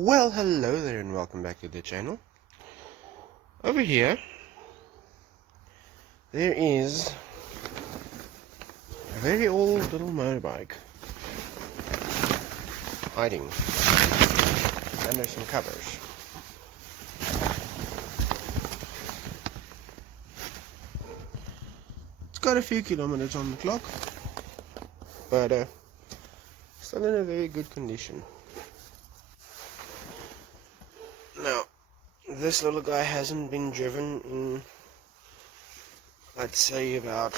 Well, hello there and welcome back to the channel. Over here, there is a very old little motorbike hiding under some covers. It's got a few kilometers on the clock, but still in a very good condition. Now, this little guy hasn't been driven in, I'd say, about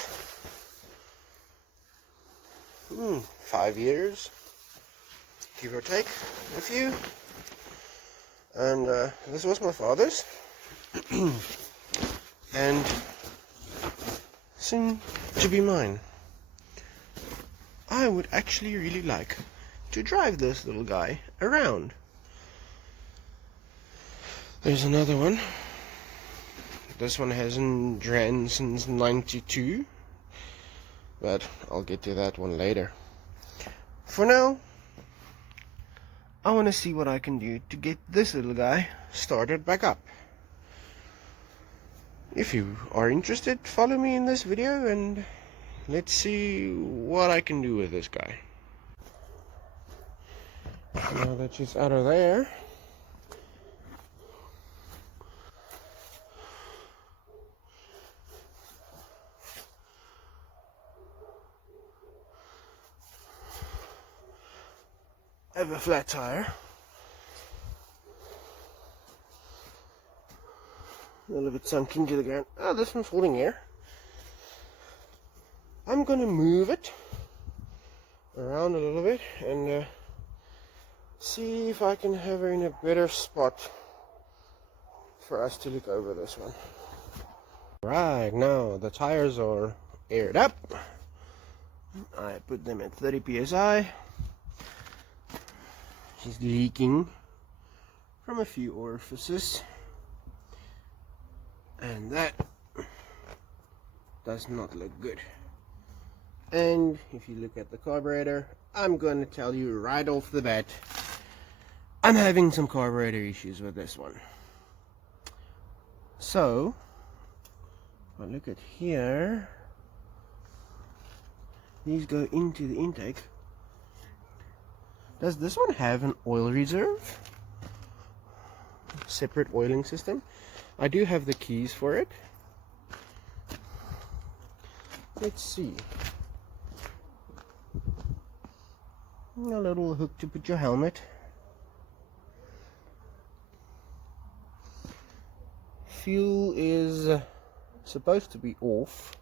5 years, give or take a few. And this was my father's, and soon to be mine. I would actually really like to drive this little guy around. There's another one. This one hasn't driven since '92, but I'll get to that one later. For now, I want to see what I can do to get this little guy started back up. If you are interested, follow me in this video and let's see what I can do with this guy. Now that she's out of there, I have a flat tire, a little bit sunk into the ground. Oh, this one's holding air. I'm gonna move it around a little bit and see if I can have her in a better spot for us to look over this one. Right, now the tires are aired up. I put them at 30 psi. She's leaking from a few orifices, and that does not look good. And if you look at the carburetor, I'm going to tell you right off the bat, I'm having some carburetor issues with this one. So if I look at here, these go into the intake. Does this one have an oil reserve? Separate oiling system? I do have the keys for it. Let's see. A little hook to put your helmet. Fuel is supposed to be off,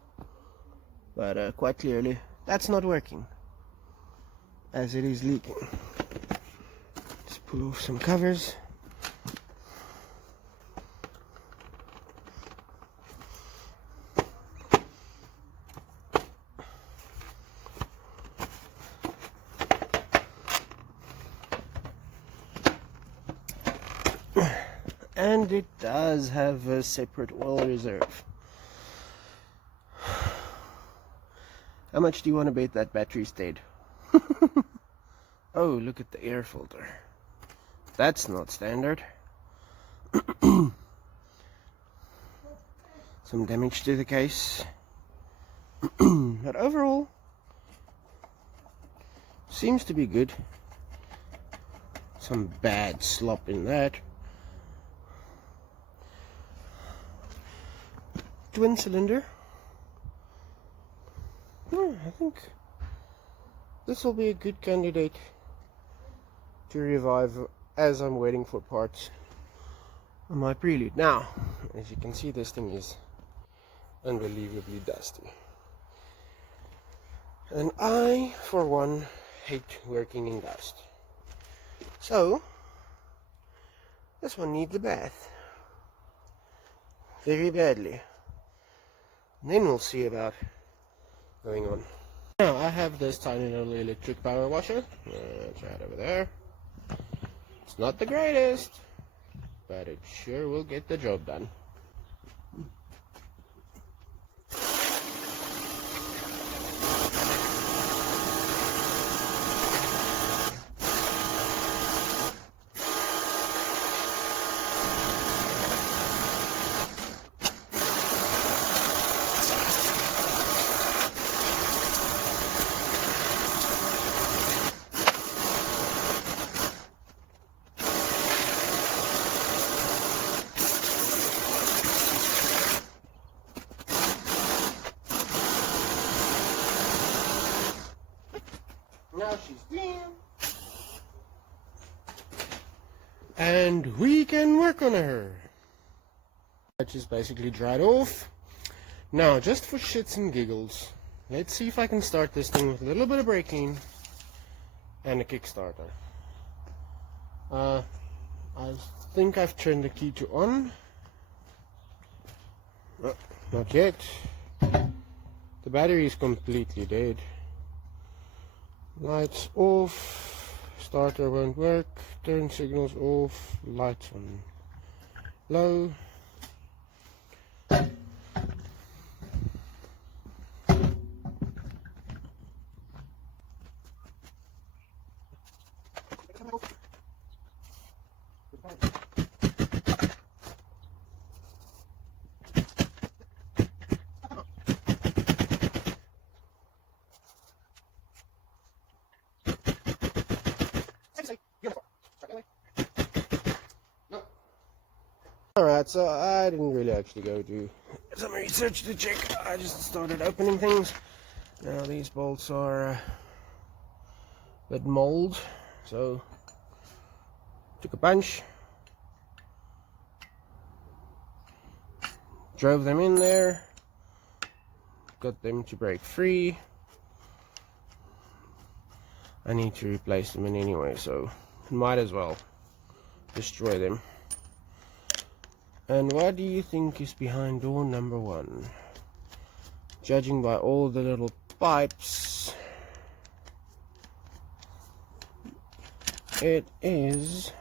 but quite clearly that's not working, as it is leaking. Let's pull off some covers. And it does have a separate oil reserve. How much do you want to bet that battery's dead? Oh, look at the air filter. That's not standard. Some damage to the case. But overall, seems to be good. Some bad slop in that. Twin cylinder. I think this will be a good candidate to revive as I'm waiting for parts on my Prelude. Now, as you can see, this thing is unbelievably dusty, and I, for one, hate working in dust. So this one needs a bath very badly. And then we'll see about going on. Now I have this tiny little electric power washer. It's right over there. It's not the greatest, but it sure will get the job done. and we can work on her. That is basically dried off. Now, just for shits and giggles, let's see if I can start this thing with a little bit of braking and a kickstarter. I think I've turned the key to on. No, not yet. The battery is completely dead. Lights off. Starter won't work. Turn signals off. Lights on low. Alright, so I didn't really actually go do some research to check. I just started opening things. Now these bolts are a bit mold, so took a punch, drove them in there, got them to break free. I need to replace them in anyway, so might as well destroy them. And what do you think is behind door number 1? Judging by all the little pipes, it is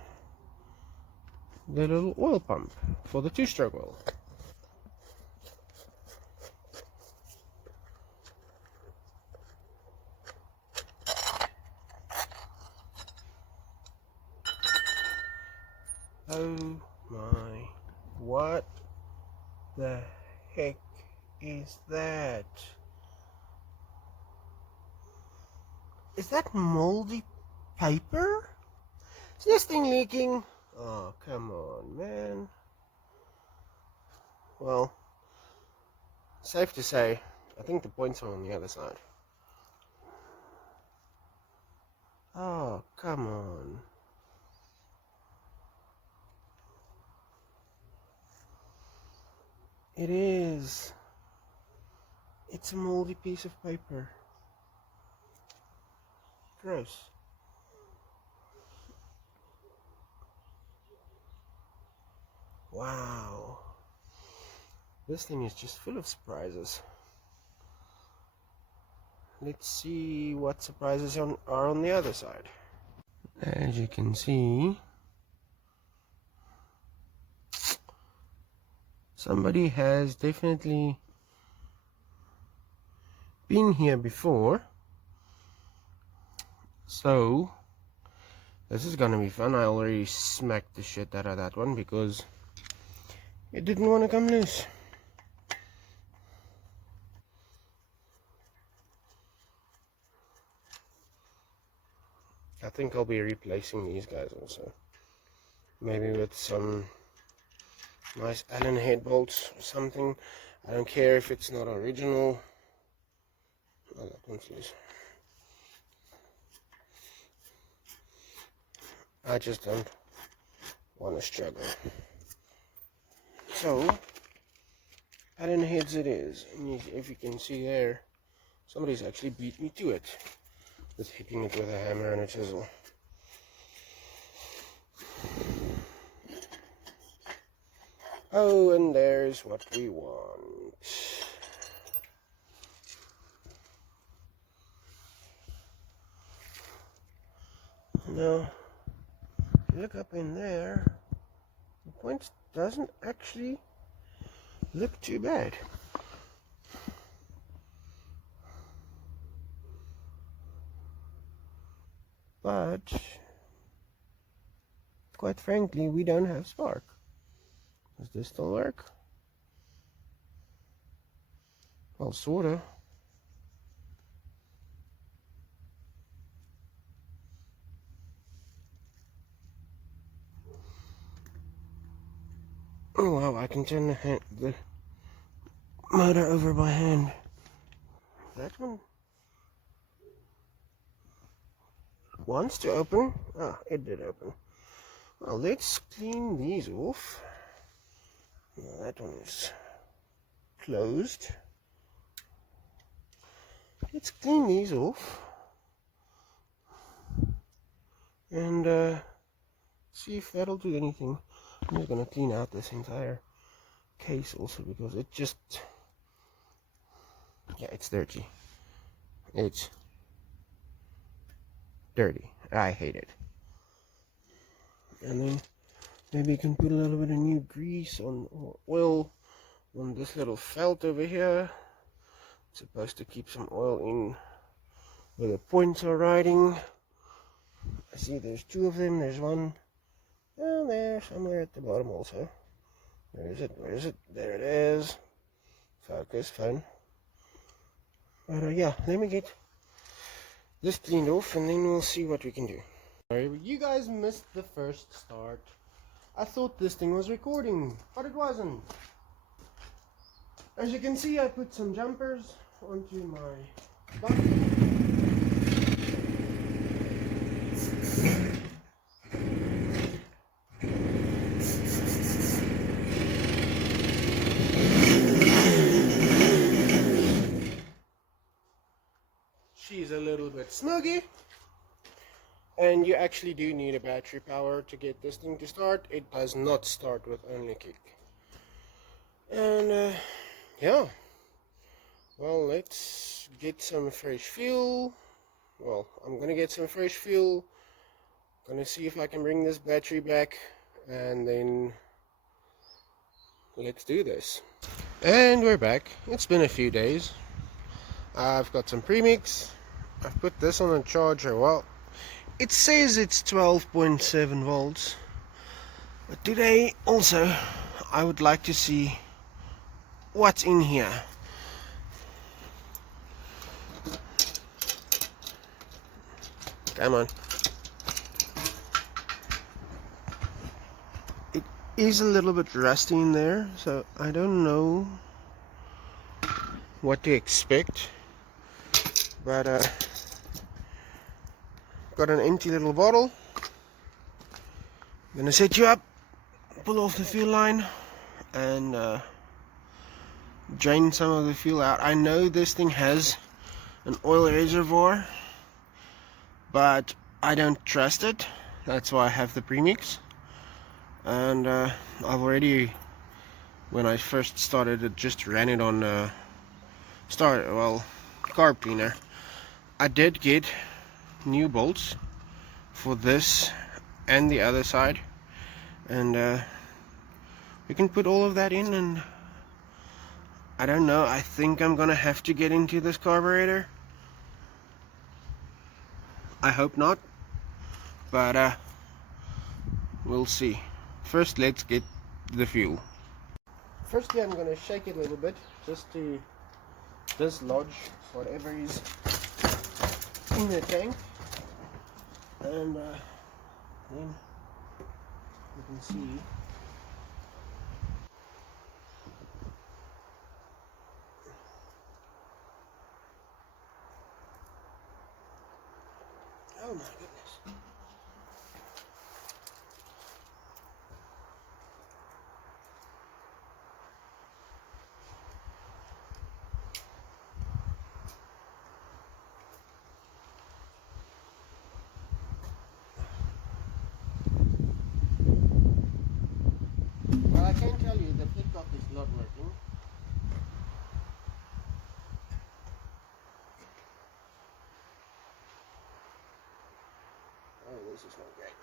the little oil pump for the 2-stroke oil. Oh my, what the heck is that? Is that moldy paper? Is this thing leaking? Oh, come on, man. Well, safe to say, I think the points are on the other side. Oh, come on. It is. It's a moldy piece of paper. Gross. Wow. This thing is just full of surprises. Let's see what surprises are on the other side. As you can see, somebody has definitely been here before. So this is gonna be fun. I already smacked the shit out of that one because it didn't want to come loose. I think I'll be replacing these guys also. Maybe with some nice Allen head bolts or something. I don't care if it's not original. Oh, that one's loose. I just don't want to struggle. So, Allen heads it is. And if you can see there, somebody's actually beat me to it with hitting it with a hammer and a chisel. Oh, and there's what we want. Now, if you look up in there, the points doesn't actually look too bad. But, quite frankly, we don't have spark. Does this still work? Well, sorta. Oh wow, I can turn the motor over by hand. That one wants to open. Oh, it did open. Well, let's clean these off. Now, that one is closed. Let's clean these off and see if that'll do anything. I'm just going to clean out this entire case also because it just, yeah, it's dirty. It's dirty. I hate it. And then maybe you can put a little bit of new grease on, or oil on this little felt over here. It's supposed to keep some oil in where the points are riding. I see there's two of them. There's one down there somewhere at the bottom also. Where is it? Where is it? There it is. Focus, phone. But yeah, let me get this cleaned off and then we'll see what we can do. Sorry, you guys missed the first start. I thought this thing was recording, but it wasn't. As you can see, I put some jumpers onto my bike. She's a little bit snuggy, and you actually do need a battery power to get this thing to start. It does not start with only kick. And yeah, well, let's get some fresh fuel. Well, I'm gonna get some fresh fuel, gonna see if I can bring this battery back, and then let's do this. And we're back. It's been a few days. I've got some premix. I've put this on a charger. Well, it says it's 12.7 volts, but today also I would like to see what's in here. Come on. It is a little bit rusty in there, so I don't know what to expect, but got an empty little bottle. I'm gonna set you up, pull off the fuel line, and drain some of the fuel out. I know this thing has an oil reservoir, but I don't trust it. That's why I have the premix. And I've already, when I first started it, just ran it on carb cleaner. I did get new bolts for this and the other side, and we can put all of that in, and I don't know, I think I'm gonna have to get into this carburetor. I hope not, but we'll see. First, let's get the fuel. Firstly, I'm gonna shake it a little bit just to dislodge whatever is in the tank, and then you can see oh my goodness. Well, I can tell you the petcock is not working. Oh, this is not great.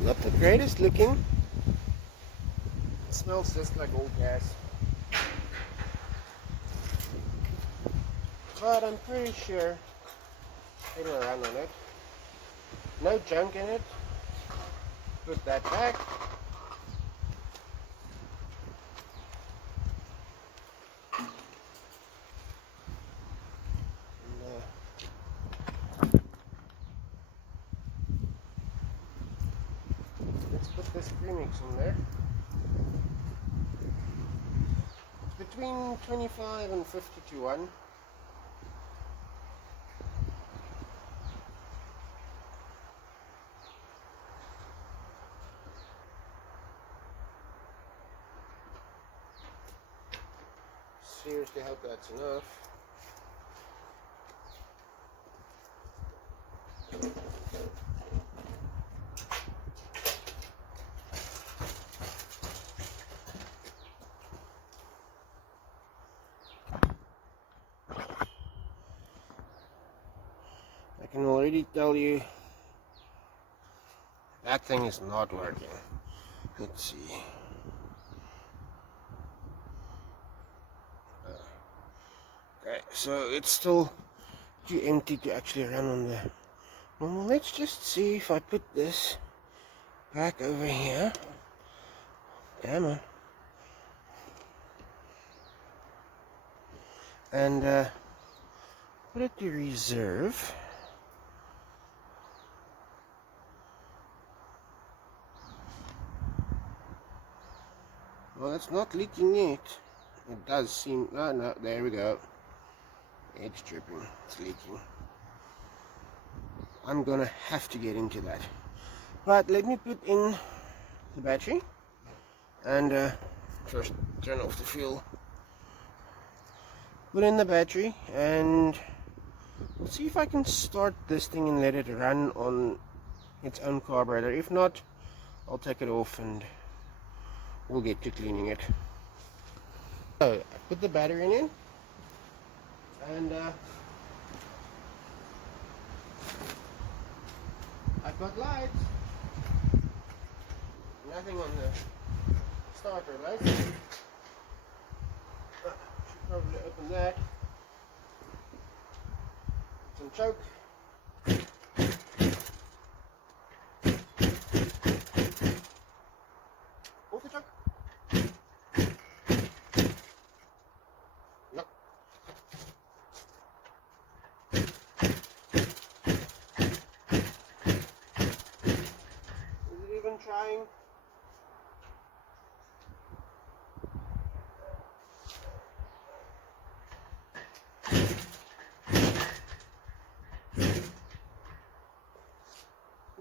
Not the greatest looking. It smells just like old gas. But I'm pretty sure it'll run on it. No junk in it. Put that back. premix in there. It's between 25 and 50 to 1. Seriously hope that's enough. I can already tell you that thing is not working. Let's see. Okay, so it's still too empty to actually run on the normal. Let's just see if I put this back over here. Come on. And put it to reserve. Well, it's not leaking yet. It does seem, oh no, there we go. It's dripping, it's leaking. I'm gonna have to get into that. But let me put in the battery and first turn off the fuel. Put in the battery and we'll see if I can start this thing and let it run on its own carburetor. If not, I'll take it off and we'll get to cleaning it. So I put the battery in and I've got lights. Nothing on the starter light. Should probably open that. Some choke. Off the choke. No. Is it even trying?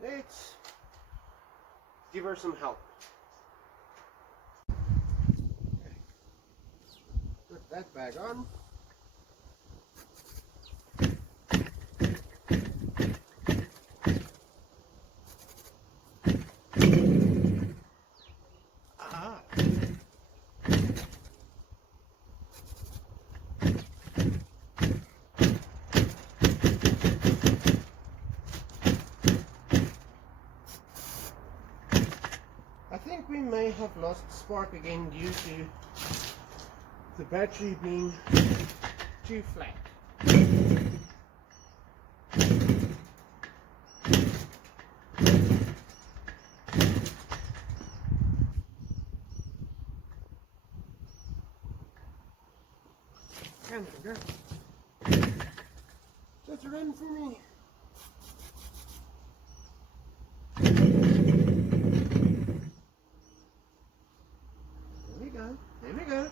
Let's give her some help. Okay. Put that bag on. Aha. I think we may have lost spark again due to the battery being too flat. Come on, girl. Just run for me. There we go. There we go.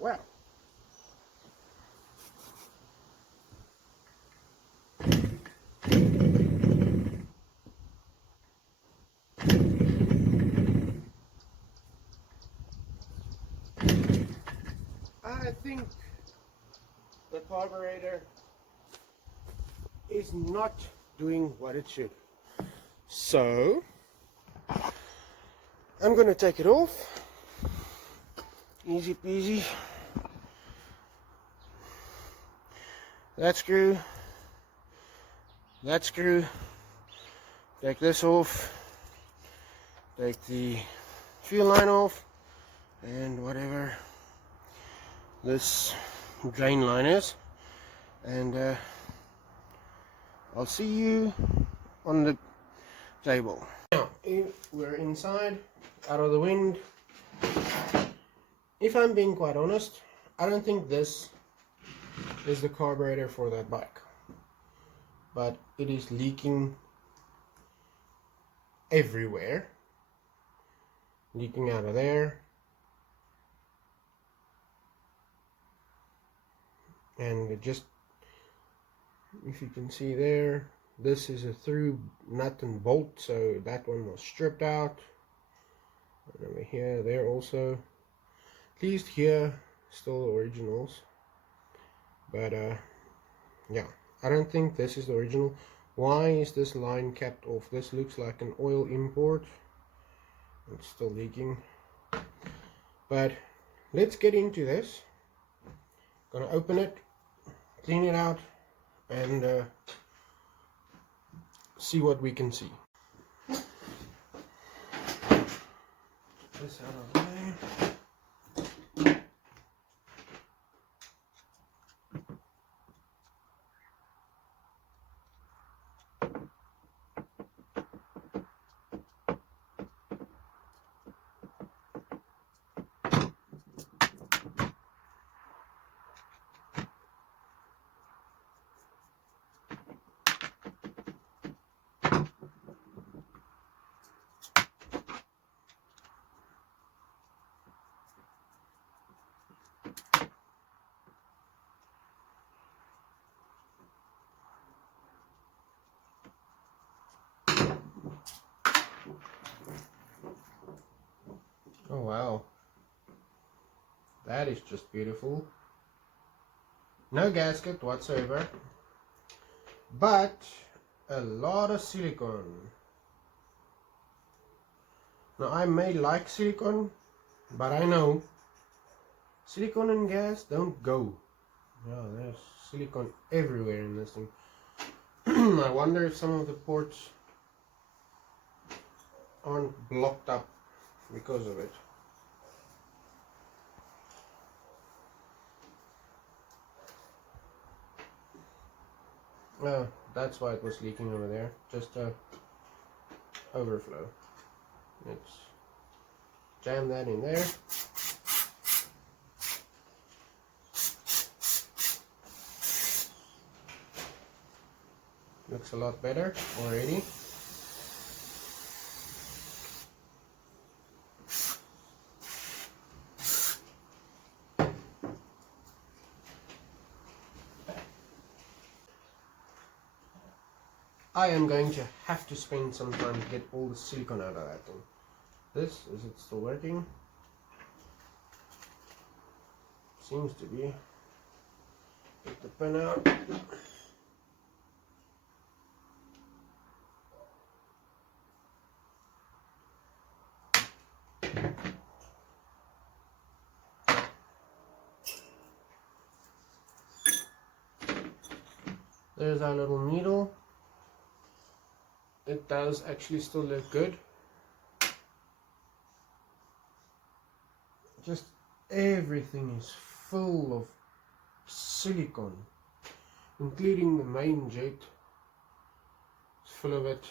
Well, I think the carburetor is not doing what it should. So I'm going to take it off. Easy peasy. That screw. That screw. Take this off. Take the fuel line off. And whatever this drain line is, and I'll see you on the table. Now we're inside, out of the wind. If I'm being quite honest, I don't think this is the carburetor for that bike, but it is leaking everywhere, leaking out of there, and it just, if you can see there, this is a through nut and bolt, so that one was stripped out. And over here, there also, at least here, still the originals, but yeah, I don't think this is the original. Why is this line capped off? This looks like an oil import. It's still leaking, but let's get into this. Gonna open it, clean it out, and see what we can see. This out of the way. Oh wow, that is just beautiful. No gasket whatsoever, but a lot of silicone. Now I may like silicone, but I know silicone and gas don't go. Yeah, there's silicone everywhere in this thing. I wonder if some of the ports aren't blocked up because of it. Oh, that's why it was leaking over there. Just overflow. Let's jam that in there. Looks a lot better already. I am going to have to spend some time to get all the silicone out of that thing. This, is it still working? Seems to be. Get the pin out. There's our little needle. It does actually still look good. Just everything is full of silicone, including the main jet. It's full of it.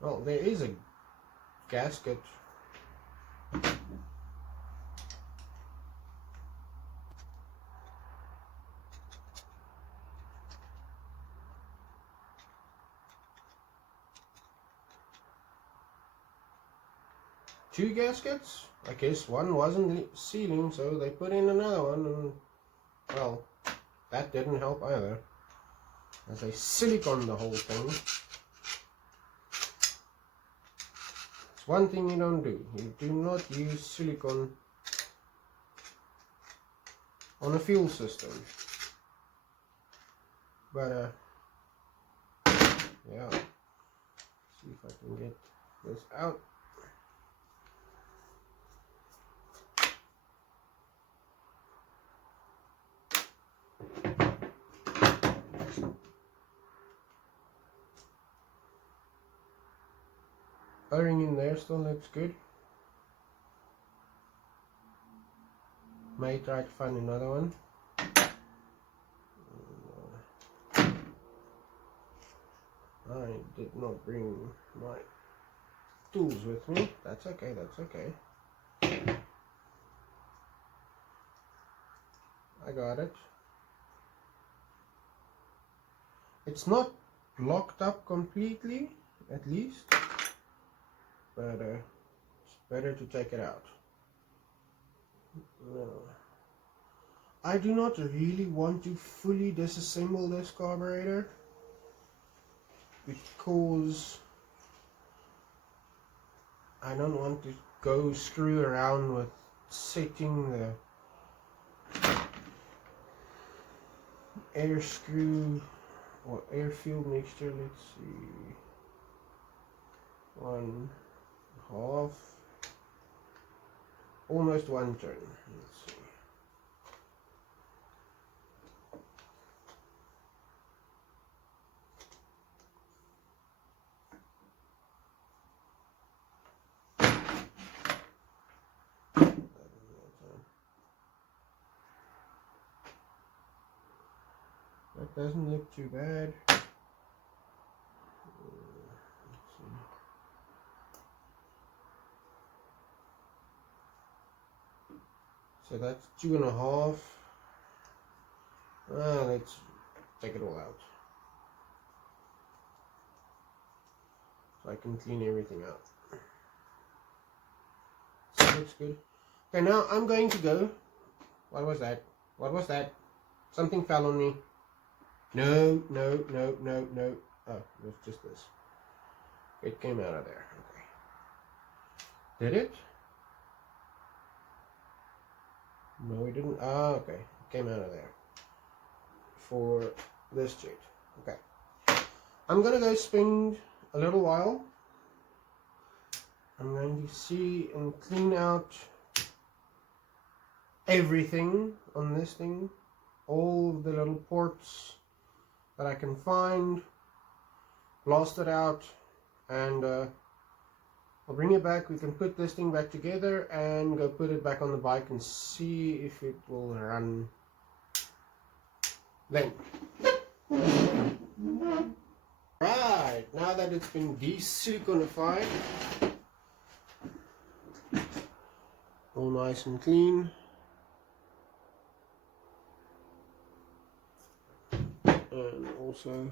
Well, there is a gasket. Two gaskets? I guess one wasn't sealing, so they put in another one, and well, that didn't help either, as they silicone the whole thing. It's one thing you don't do. You do not use silicone on a fuel system. But yeah, see if I can get this out. O-ring in there still looks good. May try to find another one. I did not bring my tools with me. That's okay, that's okay. I got it. It's not blocked up completely, at least, but it's better to take it out. I do not really want to fully disassemble this carburetor because I don't want to go screw around with setting the air screw or air fuel mixture. Let's see, 1/2, almost 1 turn. Let's see. That doesn't look too bad. So that's 2.5. Let's take it all out so I can clean everything out. So it looks good. Okay, now I'm going to go. What was that? What was that? Something fell on me. No, no, no, no, no. Oh, it was just this. It came out of there. Okay. Did it? No, it didn't. Ah, okay. It came out of there. For this jet. Okay. I'm gonna go spend a little while. I'm going to see and clean out everything on this thing. All of the little ports that I can find. Blast it out. And I'll bring it back. We can put this thing back together and go put it back on the bike and see if it will run then. Right, now that it's been de-siliconified, all nice and clean, and also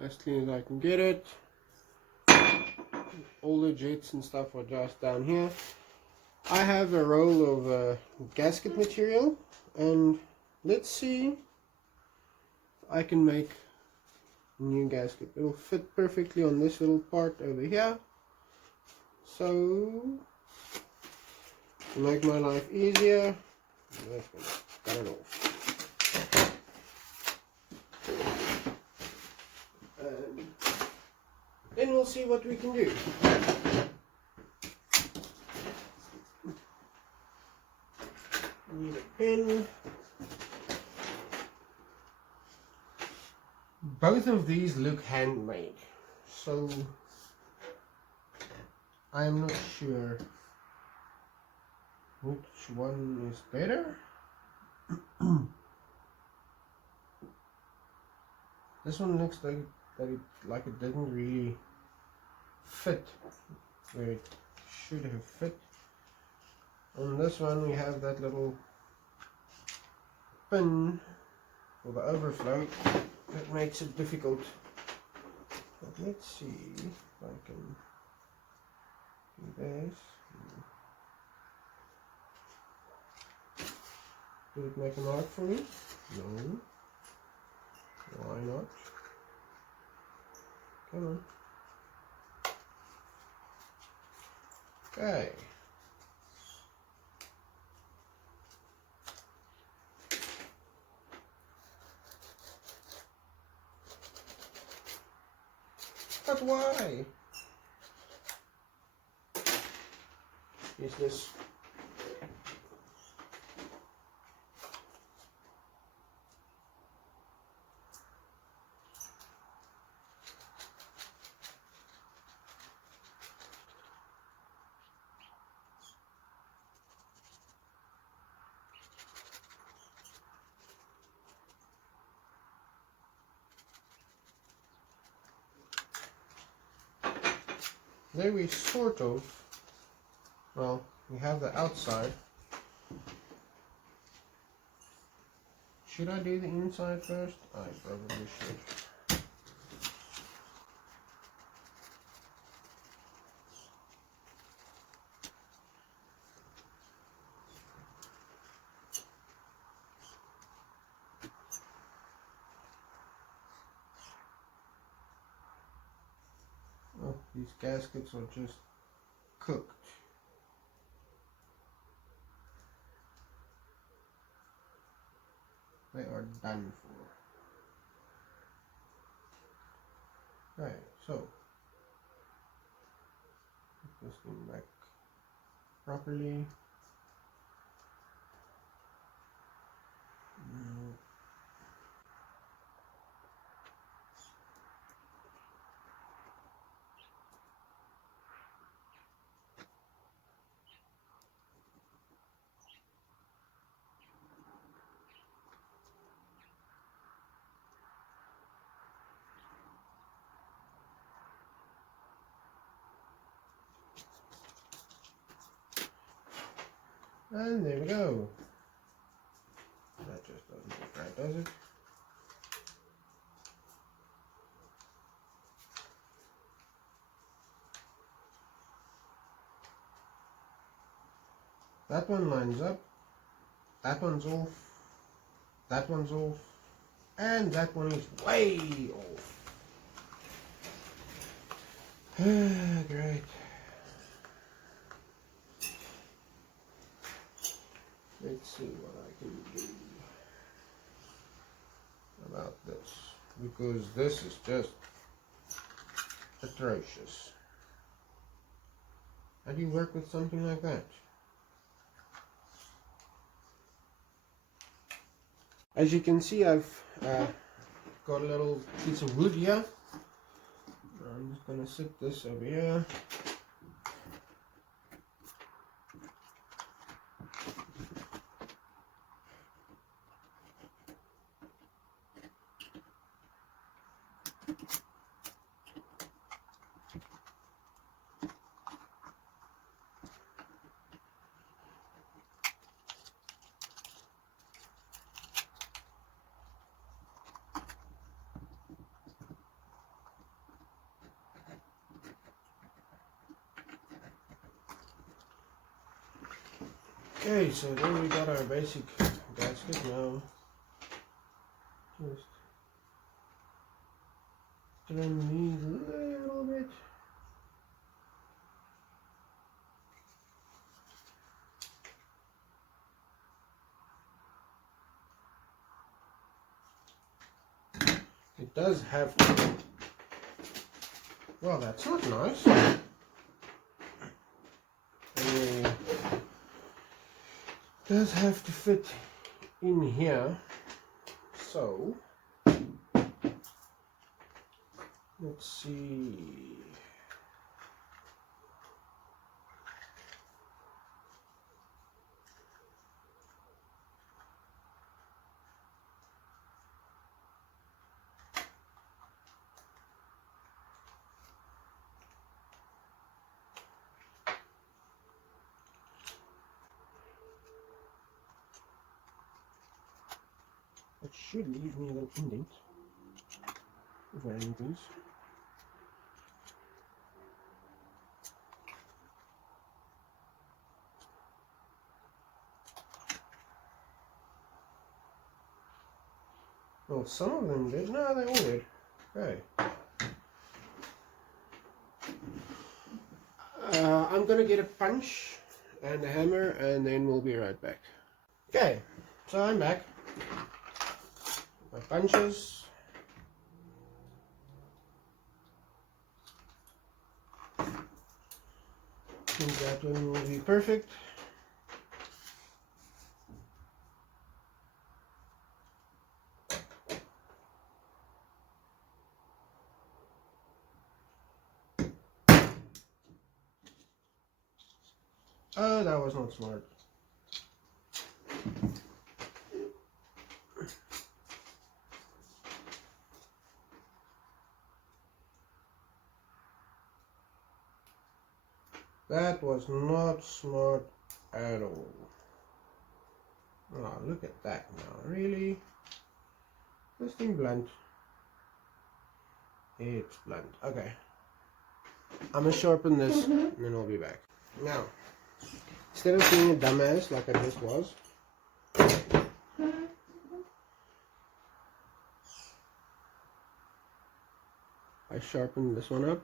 as clean as I can get it. All the jets and stuff are just down here. I have a roll of gasket material, and let's see if I can make a new gasket. It'll fit perfectly on this little part over here. So to make my life easier, I'm just gonna cut it off. And then we'll see what we can do. Need a pen. Both of these look handmade, so I'm not sure which one is better. This one looks like it didn't really fit where it should have fit. On this one we have that little pin for the overflow that makes it difficult. But let's see if I can do this. Did it make a mark for me? No. Why not? Come on. Okay. But why? Is this there we sort of, well, we have the outside. Should I do the inside first? I probably should. Oh, these gaskets are just cooked. They are done for. Right, so put this thing back properly. And there we go. That just doesn't look right, does it? That one lines up, that one's off, that one's off, and that one is way off. Great. Let's see what I can do about this, because this is just atrocious. How do you work with something like that? As you can see, I've got a little piece of wood here. I'm just going to sit this over here. Okay, so then we got our basic gasket now. Just trim these a little bit. It does have to, well, that's not nice. Anyway, it does have to fit in here, so let's see. It should leave me an indent if I anything. Well, some of them did. No, they all did. Okay. I'm gonna get a punch and a hammer, and then we'll be right back. Okay, so I'm back. My punches. I think that one will be perfect. Oh, that was not smart. That was not smart at all. Oh, look at that now. Really? This thing blunt. It's blunt. Okay. I'm gonna sharpen this and then I'll be back. Now, instead of being a dumbass like I just was, I sharpened this one up.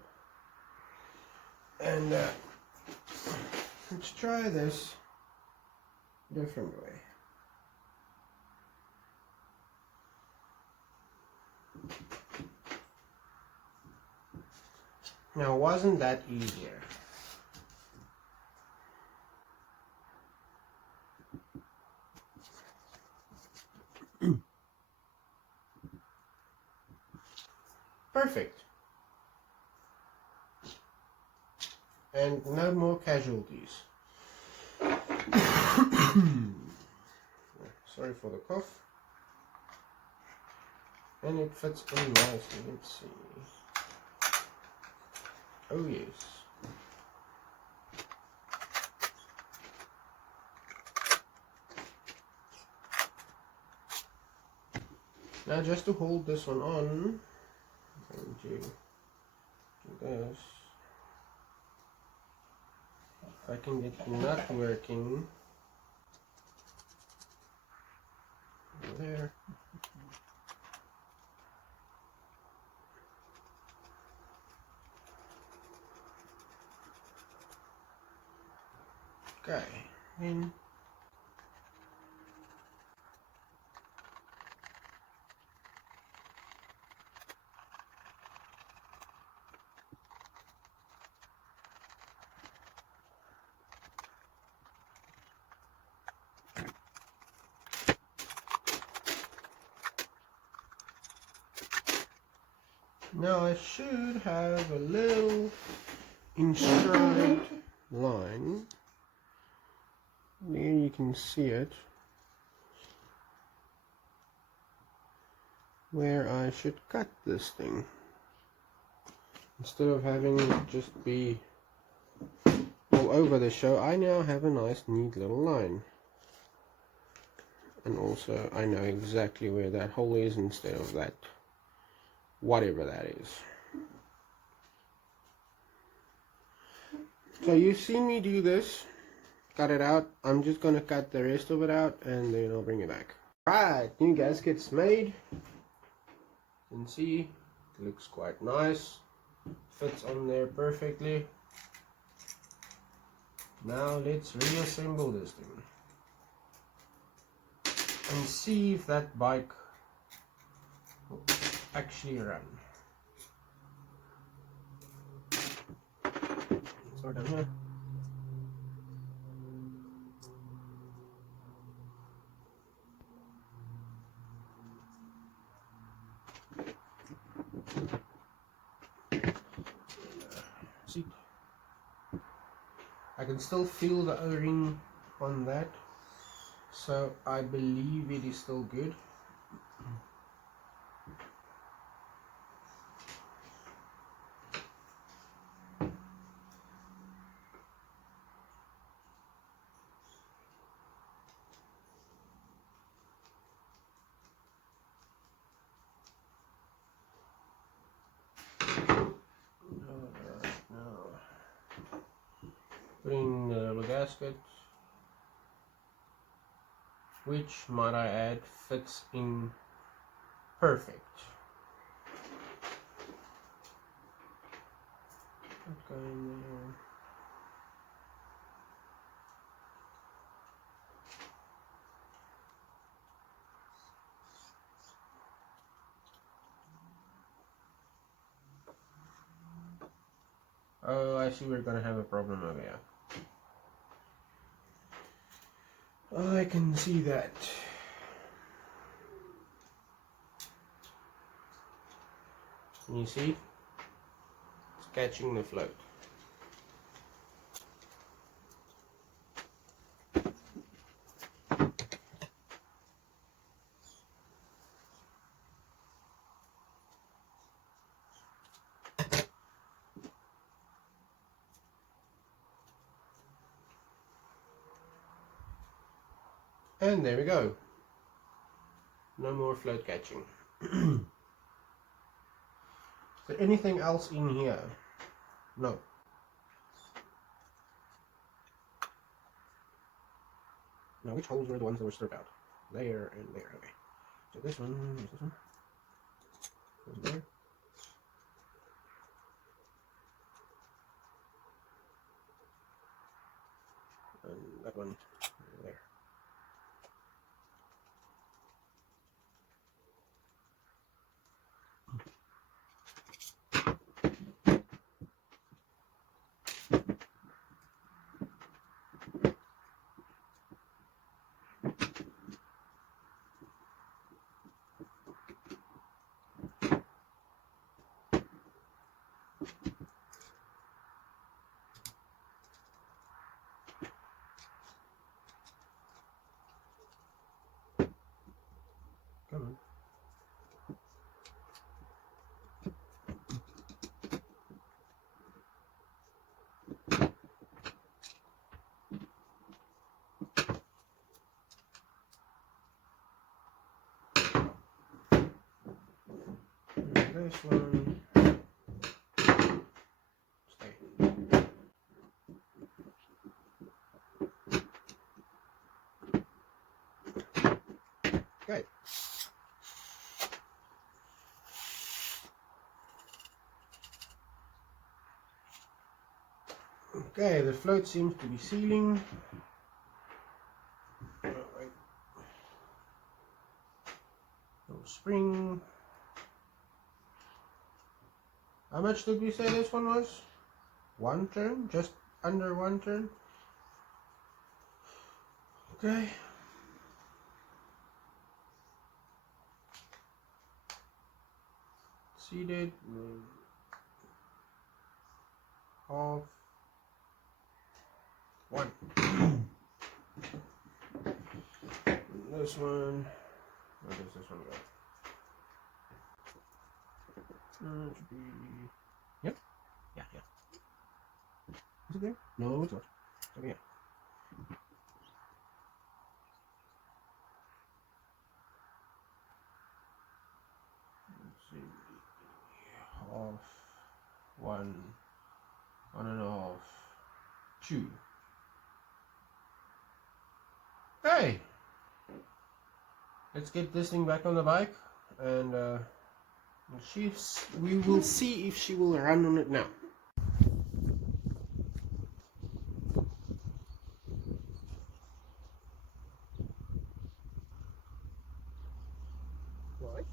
And let's try this different way. Now, wasn't that easier? Perfect. And no more casualties. Sorry for the cough. And it fits in nicely. Let's see. Oh yes. Now just to hold this one on, I'm going to do this. If I can get the nut working. There. Okay. In. Now I should have a little instrument line. There you can see it. Where I should cut this thing. Instead of having it just be all over the show, I now have a nice neat little line. And also I know exactly where that hole is instead of that, whatever that is. So you've seen me do this, cut it out. I'm just gonna cut the rest of it out and then I'll bring it back. Right, new gasket's made. You can see it looks quite nice, fits on there perfectly. Now let's reassemble this thing and see if that bike will actually run. Sort of here. See, I can still feel the O-ring on that, so I believe it is still good. Putting the little gasket, which, might I add, fits in perfect. Okay, there. Oh, I see we're gonna have a problem over here. I can see that. You see? It's catching the float. And there we go. No more float catching. Is there anything else in here? No. Now which holes were the ones that were struck out? There and there. Okay. So this one, this one. Goes there. And that one there. Come on. And this one. Stay. Okay. Okay, the float seems to be sealing. Alright. Little spring. How much did we say this one was? 1 turn? Just under 1 turn? Okay. Seated. Half. 1. This one. Where does this one go? It should be. Yep. Yeah. Is it there? No, it's not. Okay. Yeah. Let's see. Half. 1. 1.5. 2. Okay. Let's get this thing back on the bike, and we will see if she will run on it now. Right.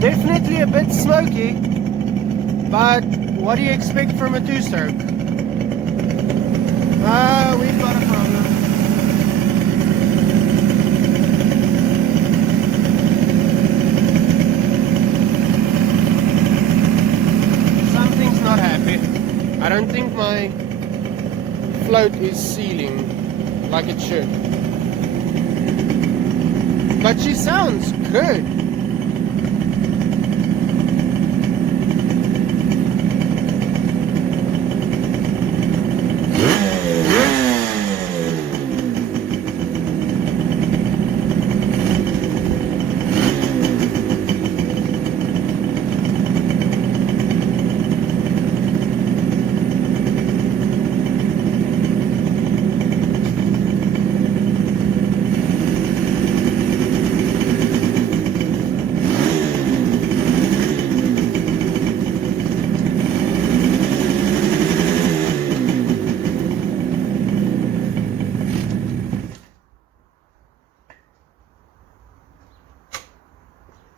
Definitely a bit smoky, but what do you expect from a two-stroke? We've got a problem. Something's not happy. I don't think my float is sealing like it should. But she sounds good.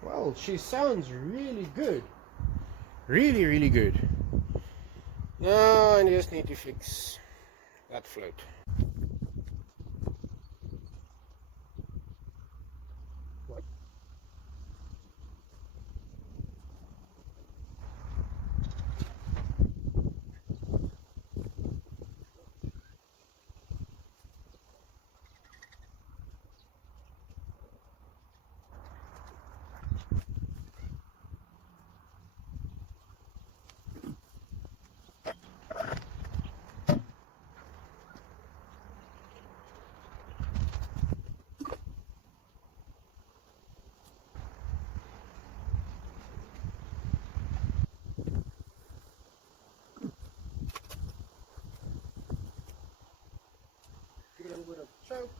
Well, she sounds really good. Really, really good. Now I just need to fix that float. What? Give it a little bit of choke.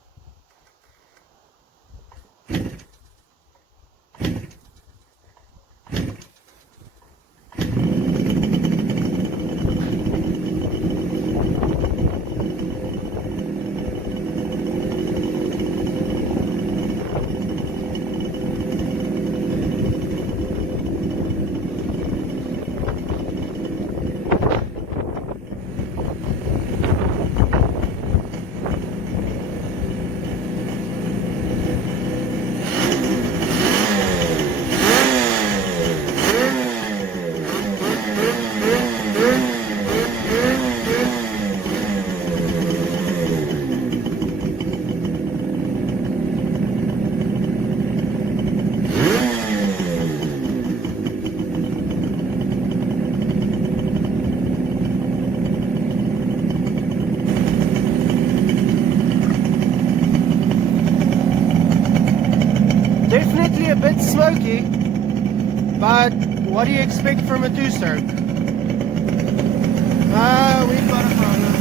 Definitely a bit smoky, but what do you expect from a two-stroke? We've got a problem.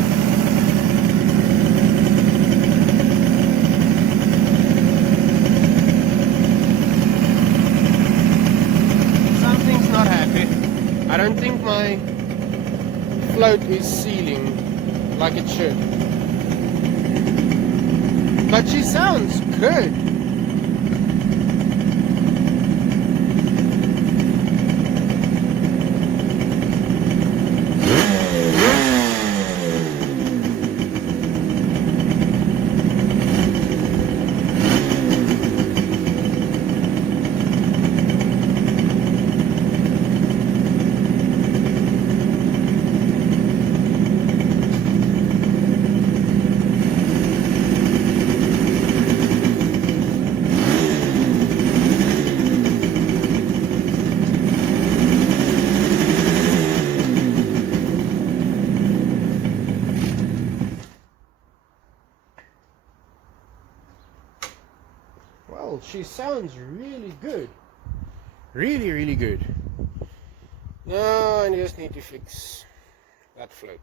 Something's not happy. I don't think my float is sealing like it should. But she sounds good. Well, she sounds really good. Really, really good. Now I just need to fix that float.